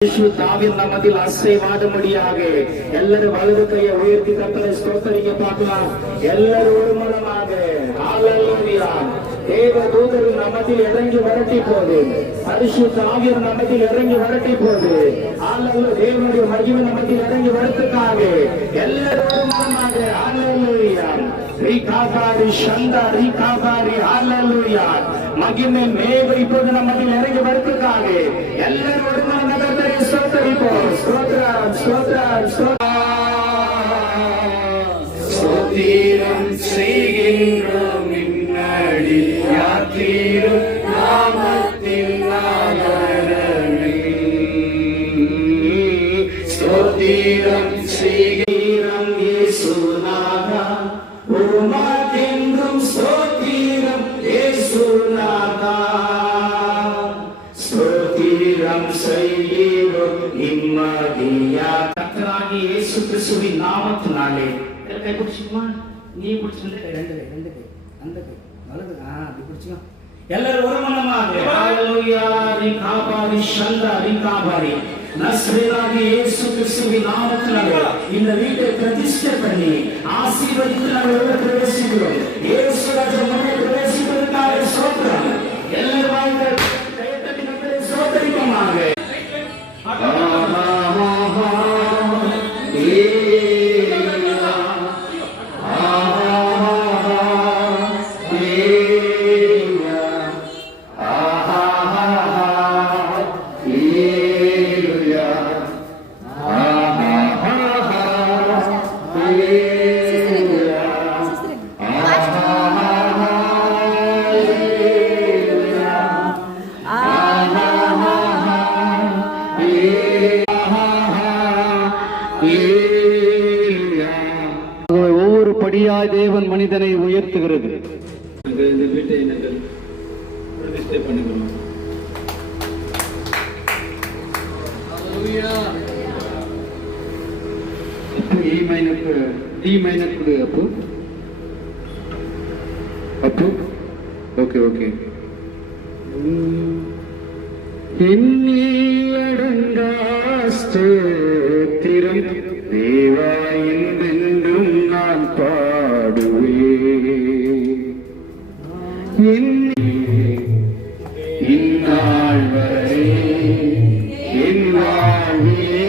தாவின் நாமத்தில் அசைவாடும்படியாக எல்லாரும் வலது கையை உயர்த்தி கர்த்தரை ஸ்தோத்திரிக்க பார்க்கலாம். எல்லாரும் ஒரு மூலமாக ஹல்லேலூயா. தேவ தூதரின் நாமத்தில் இறங்கி வரட்டி போது, பரிசுத்த ஆவியின் நாமத்தில் இறங்கி வரட்டி போது, ஹல்லேலூயா. தேவனுடைய மகிமை நாமத்தில் இறங்கி வரதுக்காக எல்லாரும் ஒரு மூலமாக ஹல்லேலூயா. ரிகாபாரி சந்தா ரிகாபாரி ஹல்லேலூயா. மகிமை மேக இப்போது நம்மத்தில் இறங்கி வரதுக்காக எல்லாரும் ஒரு மூலமாக ஸ்தோத்திரம் செய்கின்றோம் முன்னாடி யாத்திரும் நாமத்தில் ஸ்தோத்திரம் செய்கிறோம் இயேசுநாதா உமக்கென்றும் ஸ்தோத்திரம் இயேசுநாதா ஸ்தோத்திரம் செய்கிறோம் நிம்மதியா கர்த்தராகிய இயேசு கிறிஸ்துவின் நாமத்தினாலே கை பிடிச்சிக்குமா நீ பிடிச்சிருந்த கை ரெண்டு கை அந்த கை வலது அப்படி பிடிச்சிக்கலாம். எல்லாரும் ஒரு மனமாக ஹல்லேலூயா. ரிகாபாரி சந்தா ரிகாபாரி நஸ்ரேனாகிய இயேசு கிறிஸ்துவின் நாமத்தினாலே இந்த வீட்டை பிரதிஷ்டை பண்ணி ஆசீர்வதித்து நாங்கள் பிரவேசிக்கிறோம். இயேசு ராஜா மகனை பிரவேசிப்பதற்காக ஸ்தோத்திரம். எல்லாரும் வாங்க கையத்தட்டி கர்த்தரை ஸ்தோத்திரிப்போமாக. ஒவ்வொரு படியாய் தேவன் மனிதனை உயர்த்துகிறது. இந்த வீட்டை நாங்கள் பிரதிஷ்டை பண்ணுகிறோம். Okay okay. எண்ணிலடங்கா ஸ்தோத்திரம் தேவா என்றென்றும் நான் பாடுவேன். இந்நாள் வரை என் வாழ்விலே